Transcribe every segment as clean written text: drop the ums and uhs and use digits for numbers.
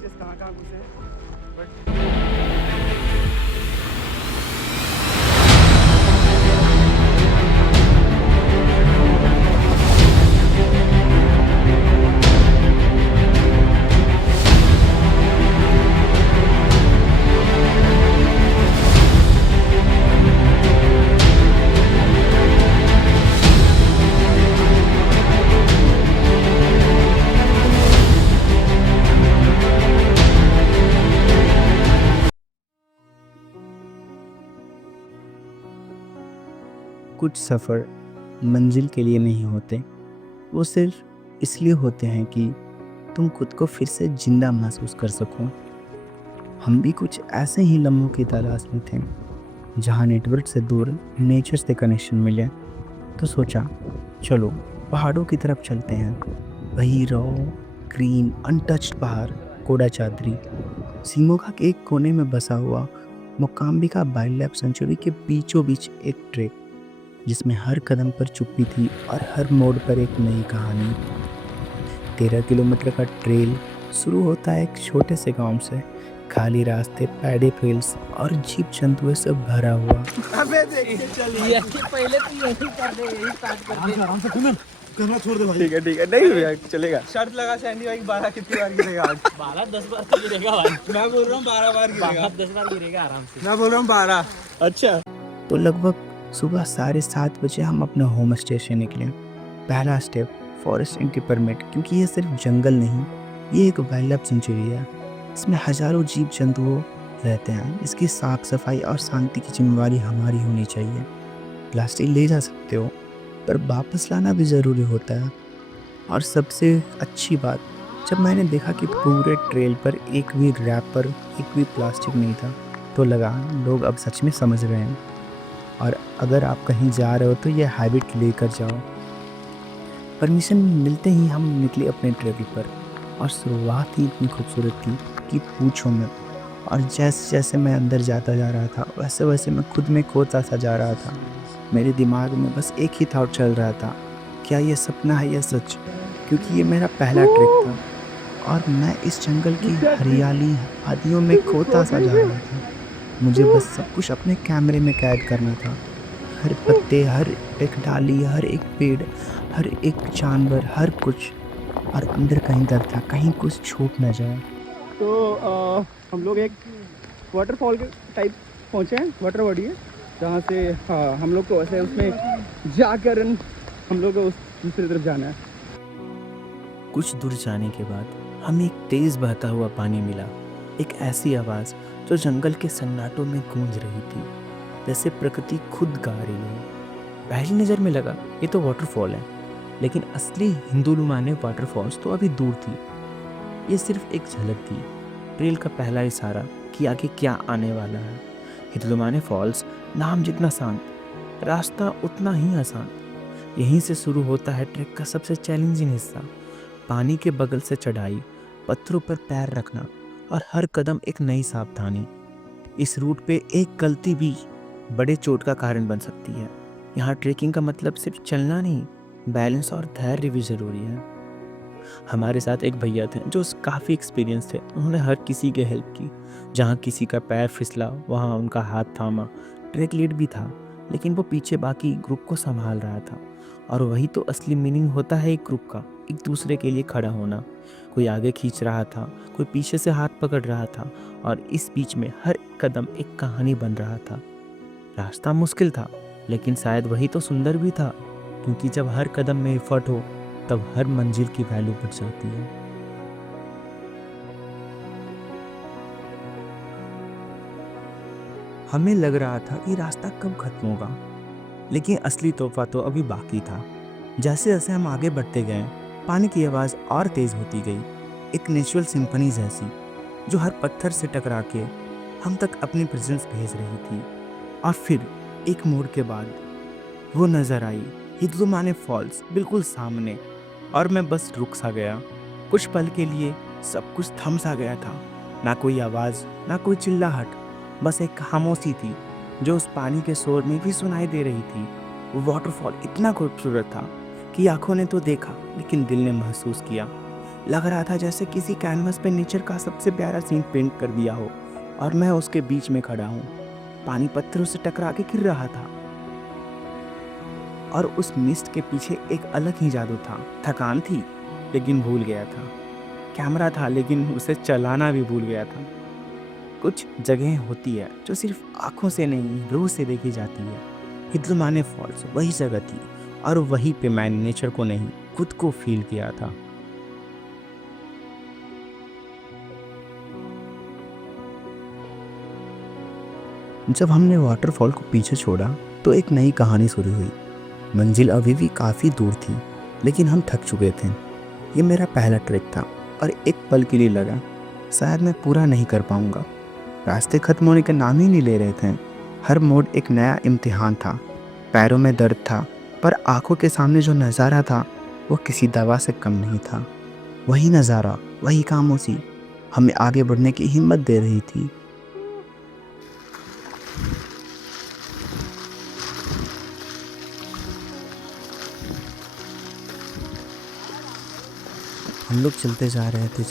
Glitches कहाँ कहाँ घुसे हैं बट कुछ सफ़र मंजिल के लिए नहीं होते, वो सिर्फ इसलिए होते हैं कि तुम खुद को फिर से जिंदा महसूस कर सको। हम भी कुछ ऐसे ही लम्हों की तलाश में थे, जहाँ नेटवर्क से दूर नेचर से कनेक्शन मिले। तो सोचा, चलो पहाड़ों की तरफ चलते हैं। वही रॉ ग्रीन अनटच्ड पहाड़, कोडा चादरी, शिमोगा के एक कोने में बसा हुआ मोकाम्बिका वाइल्ड लाइफ सेंचुरी के बीचों बीच एक ट्रैक, जिसमें हर कदम पर चुप्पी थी और हर मोड़ पर एक नई कहानी। 13 किलोमीटर का ट्रेल शुरू होता है एक छोटे से गांव से। खाली रास्ते, पैडी फील्ड्स और जीव जंतुओं से भरा हुआ। अबे देखिए चलिए पहले तो यही कर दे, यही स्टार्ट कर दे। आराम से करना छोड़ दे भाई। ठीक है, नहीं भैया चलेगा। शर्त लगा सैंडी भाई 12 कितनी बार गिरेगा आज? 12-10 बार तो गिरेगा भाई। मैं बोल रहा हूँ 12 बार गिरेगा। 10 बार गिरेगा आराम से। मैं बोल रहा हूँ 12। अच्छा, तो लगभग सुबह 7:30 बजे हम अपने होम स्टे से निकले। पहला स्टेप फॉरेस्ट एंट्री परमिट, क्योंकि ये सिर्फ जंगल नहीं, ये एक वाइल्ड लाइफ सेंचुरी है। इसमें हजारों जीव जंतु रहते हैं। इसकी साफ सफाई और शांति की जिम्मेवारी हमारी होनी चाहिए। प्लास्टिक ले जा सकते हो, पर वापस लाना भी ज़रूरी होता है। और सबसे अच्छी बात, जब मैंने देखा कि पूरे ट्रेल पर एक भी रैपर, एक भी प्लास्टिक नहीं था, तो लगा लोग अब सच में समझ रहे हैं। और अगर आप कहीं जा रहे हो तो ये हैबिट लेकर जाओ। परमिशन मिलते ही हम निकले अपने ट्रेवल पर, और शुरुआत ही इतनी खूबसूरत थी कि पूछो मत। और जैसे जैसे मैं अंदर जाता जा रहा था, वैसे वैसे मैं खुद में खोता सा जा रहा था। मेरे दिमाग में बस एक ही थॉट चल रहा था, क्या ये सपना है या सच? क्योंकि ये मेरा पहला ट्रिप था और मैं इस जंगल की हरियाली वादियों में खोता सा जा रहा था। मुझे बस सब कुछ अपने कैमरे में कैद करना था। हर पत्ते, हर एक डाली, हर एक पेड़, हर एक जानवर, हर कुछ। और अंदर कहीं डर था, कहीं कुछ छूट न जाए। तो हम लोग एक वाटरफॉल के टाइप पहुँचे हैं, वाटर बॉडी है जहाँ से हम लोग को ऐसे उसमें जाकर हम लोग को उस दूसरी तरफ जाना है। कुछ दूर जाने के बाद हमें एक तेज बहता हुआ पानी मिला। एक ऐसी आवाज़ जो जंगल के सन्नाटों में गूंज रही थी, जैसे प्रकृति खुद गा रही हो। पहली नज़र में लगा ये तो वाटरफॉल है, लेकिन असली हिंदुलुमाने वाटरफॉल्स तो अभी दूर थी। ये सिर्फ एक झलक थी, ट्रेल का पहला इशारा कि आगे क्या आने वाला है। हिंदुलुमाने फॉल्स नाम जितना शांत, रास्ता उतना ही आसान। यहीं से शुरू होता है ट्रैक का सबसे चैलेंजिंग हिस्सा। पानी के बगल से चढ़ाई, पत्थरों पर पैर रखना और हर कदम एक नई सावधानी। इस रूट पे एक गलती भी बड़े चोट का कारण बन सकती है। यहाँ ट्रेकिंग का मतलब सिर्फ चलना नहीं, बैलेंस और धैर्य भी ज़रूरी है। हमारे साथ एक भैया थे जो काफ़ी एक्सपीरियंस थे। उन्होंने हर किसी की हेल्प की। जहाँ किसी का पैर फिसला वहाँ उनका हाथ थामा। ट्रैक लीड भी था, लेकिन वो पीछे बाकी ग्रुप को संभाल रहा था। और वही तो असली मीनिंग होता है एक ग्रुप का, एक दूसरे के लिए खड़ा होना। कोई आगे खींच रहा था, कोई पीछे से हाथ पकड़ रहा था, और इस बीच में हर कदम एक कहानी बन रहा था। रास्ता मुश्किल था, लेकिन शायद वही तो सुंदर भी था, क्योंकि जब हर कदम में एफर्ट हो तब हर मंजिल की वैल्यू बढ़ जाती है। हमें लग रहा था कि रास्ता कब खत्म होगा, लेकिन असली तोहफा तो अभी बाकी था। जैसे जैसे हम आगे बढ़ते गए, पानी की आवाज़ और तेज़ होती गई, एक नेचुरल सिम्फनी जैसी, जो हर पत्थर से टकरा के हम तक अपनी प्रेजेंस भेज रही थी। और फिर एक मोड़ के बाद वो नज़र आई, हिंदुलुमाने फॉल्स बिल्कुल सामने। और मैं बस रुक सा गया। कुछ पल के लिए सब कुछ थम सा गया था। ना कोई आवाज़, ना कोई चिल्लाहट, बस एक खामोशी थी जो उस पानी के शोर में भी सुनाई दे रही थी। वो वाटरफॉल इतना खूबसूरत था कि आंखों ने तो देखा, लेकिन दिल ने महसूस किया। लग रहा था जैसे किसी कैनवस पे नेचर का सबसे प्यारा सीन पेंट कर दिया हो और मैं उसके बीच में खड़ा हूँ। पानी पत्थरों से टकरा के गिर रहा था और उस मिस्ट के पीछे एक अलग ही जादू था। थकान थी लेकिन भूल गया था। कैमरा था लेकिन उसे चलाना भी भूल गया था। कुछ जगह होती है जो सिर्फ आंखों से नहीं रूह से देखी जाती है। हिदलमाने फॉल्स वही जगह थी और वहीं पे मैंने नेचर को नहीं खुद को फील किया था। जब हमने वाटरफॉल को पीछे छोड़ा तो एक नई कहानी शुरू हुई। मंजिल अभी भी काफ़ी दूर थी लेकिन हम थक चुके थे। ये मेरा पहला ट्रैक था और एक पल के लिए लगा शायद मैं पूरा नहीं कर पाऊंगा। रास्ते खत्म होने का नाम ही नहीं ले रहे थे। हर मोड़ एक नया इम्तिहान था। पैरों में दर्द था पर आंखों के सामने जो नज़ारा था वो किसी दवा से कम नहीं था। वही नज़ारा, वही खामोशी हमें आगे बढ़ने की हिम्मत दे रही थी। हम लोग चलते जा रहे थे।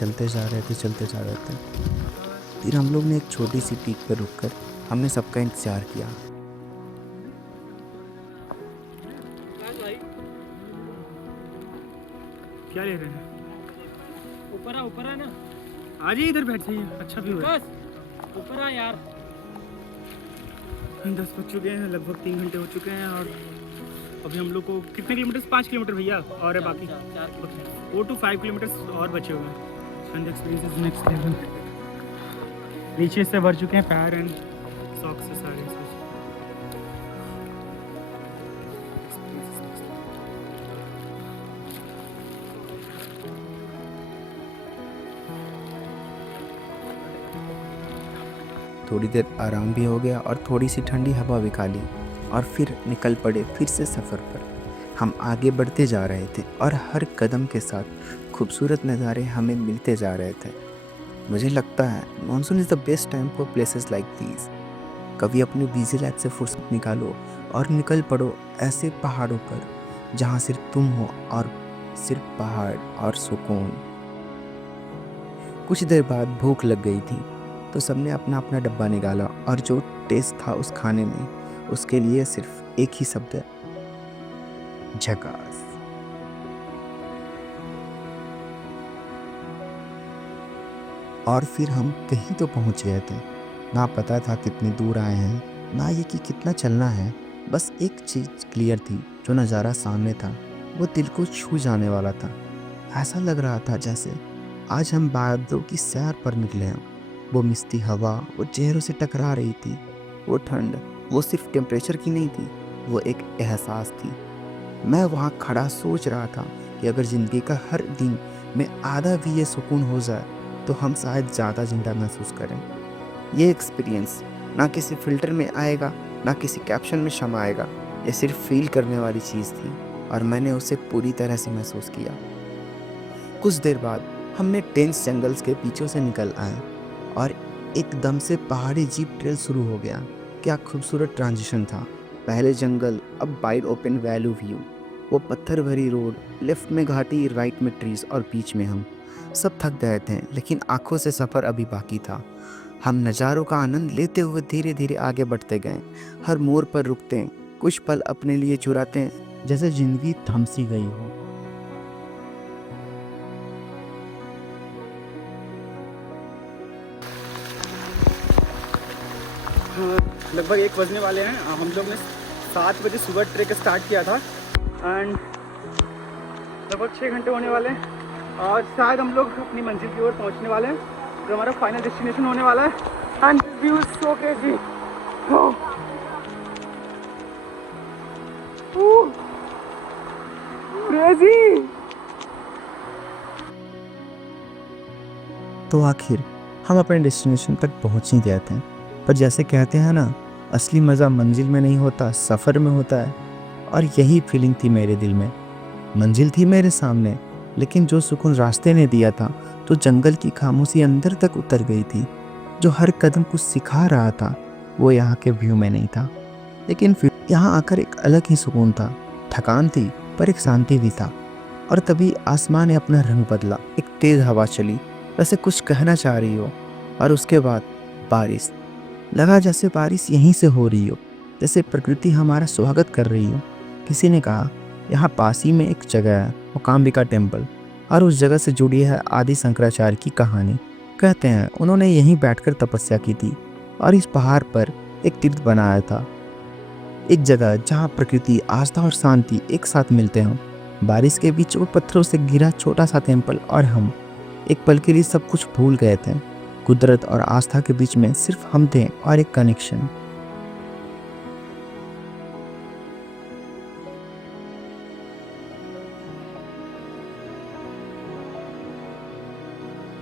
फिर हम लोग ने एक छोटी सी पीक पर रुककर हमने सबका इंतजार किया। क्या ले रहे हैं? ऊपर आ ना। आ जाइए, इधर बैठ जाइए, अच्छा व्यू है। बस ऊपर आ यार। 10 बज चुके हैं, लगभग 3 घंटे हो चुके हैं और अभी हम लोग को कितने किलोमीटर? 5 किलोमीटर भैया और है बाकी 4 to 5 किलोमीटर और बचे हुए हैं। And experience is next level. नीचे से भर चुके हैं पैर एंड सॉक्स से सारे। थोड़ी देर आराम भी हो गया और थोड़ी सी ठंडी हवा भी खा ली और फिर निकल पड़े फिर से सफ़र पर। हम आगे बढ़ते जा रहे थे और हर कदम के साथ खूबसूरत नज़ारे हमें मिलते जा रहे थे। मुझे लगता है monsoon is the best time for places like these. कभी अपनी बिजी लाइफ से फुर्सत निकालो और निकल पड़ो ऐसे पहाड़ों पर जहाँ सिर्फ तुम हो और सिर्फ पहाड़ और सुकून। कुछ देर बाद भूख लग गई थी तो सबने अपना अपना डब्बा निकाला और जो टेस्ट था उस खाने में उसके लिए सिर्फ एक ही शब्द है, झकास। और फिर हम कहीं तो पहुंच गए थे। ना पता था कितनी दूर आए हैं, ना ये कि कितना चलना है। बस एक चीज़ क्लियर थी, जो नज़ारा सामने था वो दिल को छू जाने वाला था। ऐसा लग रहा था जैसे आज हम बादलों की सैर पर निकले हैं। वो मिस्टी हवा वो चेहरों से टकरा रही थी। वो ठंड वो सिर्फ टेम्परेचर की नहीं थी, वो एक एहसास थी। मैं वहाँ खड़ा सोच रहा था कि अगर ज़िंदगी का हर दिन में आधा भी ये सुकून हो जाए तो हम शायद ज़्यादा जिंदा महसूस करें। ये एक्सपीरियंस ना किसी फ़िल्टर में आएगा ना किसी कैप्शन में समाएगा। ये सिर्फ फील करने वाली चीज़ थी और मैंने उसे पूरी तरह से महसूस किया। कुछ देर बाद हमने टेंस जंगल्स के पीछे से निकल आए और एकदम से पहाड़ी जीप ट्रेल शुरू हो गया। क्या खूबसूरत ट्रांजिशन था। पहले जंगल, अब वाइड ओपन वैल्यू व्यू, वो पत्थर भरी रोड, लेफ्ट में घाटी, राइट में ट्रीज और बीच में हम। सब थक गए थे लेकिन आंखों से सफ़र अभी बाकी था। हम नज़ारों का आनंद लेते हुए धीरे धीरे आगे बढ़ते गए। हर मोड़ पर रुकते, कुछ पल अपने लिए चुराते, जैसे ज़िंदगी थम सी गई हो। लगभग 1 बजने वाले हैं। हम लोग ने 7 बजे सुबह ट्रेक स्टार्ट किया था एंड लगभग 6 घंटे होने वाले हैं और शायद हम लोग अपनी मंजिल की ओर पहुंचने वाले हैं, जो हमारा फाइनल डेस्टिनेशन होने वाला है। And view is so crazy. Crazy. तो आखिर हम अपने डेस्टिनेशन तक पहुंच ही गए थे। पर जैसे कहते हैं ना, असली मज़ा मंजिल में नहीं होता, सफ़र में होता है। और यही फीलिंग थी मेरे दिल में। मंजिल थी मेरे सामने, लेकिन जो सुकून रास्ते ने दिया था, तो जंगल की खामोशी अंदर तक उतर गई थी। जो हर कदम कुछ सिखा रहा था, वो यहाँ के व्यू में नहीं था। लेकिन फिर यहाँ आकर एक अलग ही सुकून था। थकान थी पर एक शांति भी था। और तभी आसमान ने अपना रंग बदला। एक तेज हवा चली, वैसे कुछ कहना चाह रही हो, और उसके बाद बारिश। लगा जैसे बारिश यहीं से हो रही हो, जैसे प्रकृति हमारा स्वागत कर रही हो। किसी ने कहा यहाँ पास ही में एक जगह है, मोकाम्बिका टेम्पल, और उस जगह से जुड़ी है आदि शंकराचार्य की कहानी। कहते हैं उन्होंने यहीं बैठकर तपस्या की थी और इस पहाड़ पर एक तीर्थ बनाया था, एक जगह जहाँ प्रकृति, आस्था और शांति एक साथ मिलते हों। बारिश के बीच वो पत्थरों से घिरा छोटा सा टेम्पल, और हम एक पल के लिए सब कुछ भूल गए थे। कुदरत और आस्था के बीच में सिर्फ हम थे और एक कनेक्शन।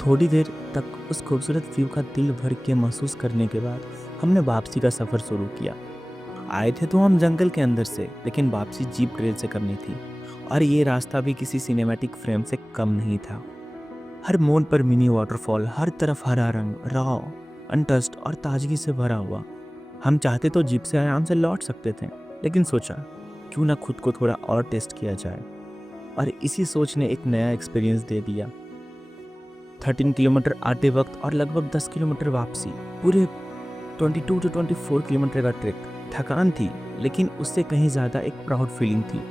थोड़ी देर तक उस खूबसूरत व्यू का दिल भर के महसूस करने के बाद हमने वापसी का सफ़र शुरू किया। आए थे तो हम जंगल के अंदर से, लेकिन वापसी जीप ट्रेल से करनी थी, और ये रास्ता भी किसी सिनेमैटिक फ्रेम से कम नहीं था। हर मोड़ पर मिनी वाटरफॉल, हर तरफ हरा रंग, रॉ, अनटच्ड और ताजगी से भरा हुआ। हम चाहते तो जीप से आराम से लौट सकते थे, लेकिन सोचा क्यों ना खुद को थोड़ा और टेस्ट किया जाए, और इसी सोच ने एक नया एक्सपीरियंस दे दिया। 13 किलोमीटर आते वक्त और लगभग 10 किलोमीटर वापसी, पूरे 22 to 24 किलोमीटर का ट्रैक। थकान थी, लेकिन उससे कहीं ज़्यादा एक प्राउड फीलिंग थी।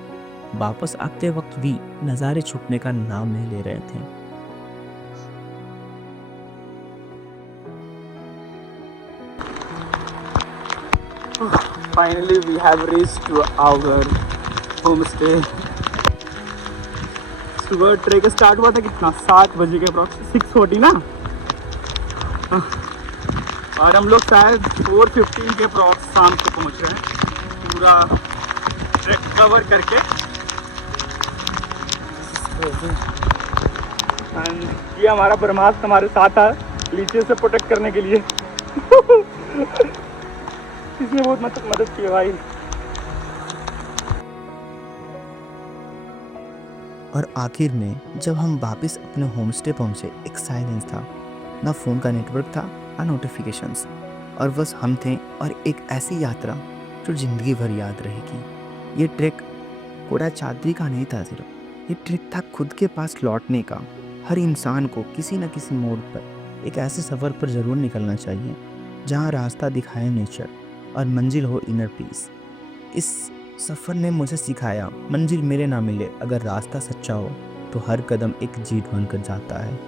वापस आते वक्त भी नज़ारे छुपने का नाम नहीं ले रहे थे। Finally, we have reached to our homestay. सुबह ट्रेक स्टार्ट हुआ था कितना, 7 बजे के अप्रॉक्स, 6:40 ना, और हम लोग शायद 4:15 के अप्रॉक्स शाम को पहुंच रहे हैं, पूरा ट्रैक कवर करके। एंड ये हमारा ब्रह्मास्त्र हमारे साथ है लीचे से प्रोटेक्ट करने के लिए। इसने बहुत मदद की है भाई। और आखिर में जब हम वापस अपने होमस्टे पहुंचे, एक साइलेंस था, ना फ़ोन का नेटवर्क था, ना नोटिफिकेशंस, और बस हम थे और एक ऐसी यात्रा जो ज़िंदगी भर याद रहेगी। ये ट्रैक कोड़ा चादरी का नहीं था सिर्फ, ये ट्रैक था खुद के पास लौटने का। हर इंसान को किसी न किसी मोड़ पर एक ऐसे सफ़र पर ज़रूर निकलना चाहिए जहाँ रास्ता दिखाए नेचर और मंजिल हो इनर पीस। इस सफ़र ने मुझे सिखाया मंजिल मेरे ना मिले, अगर रास्ता सच्चा हो तो हर कदम एक जीत बनकर जाता है।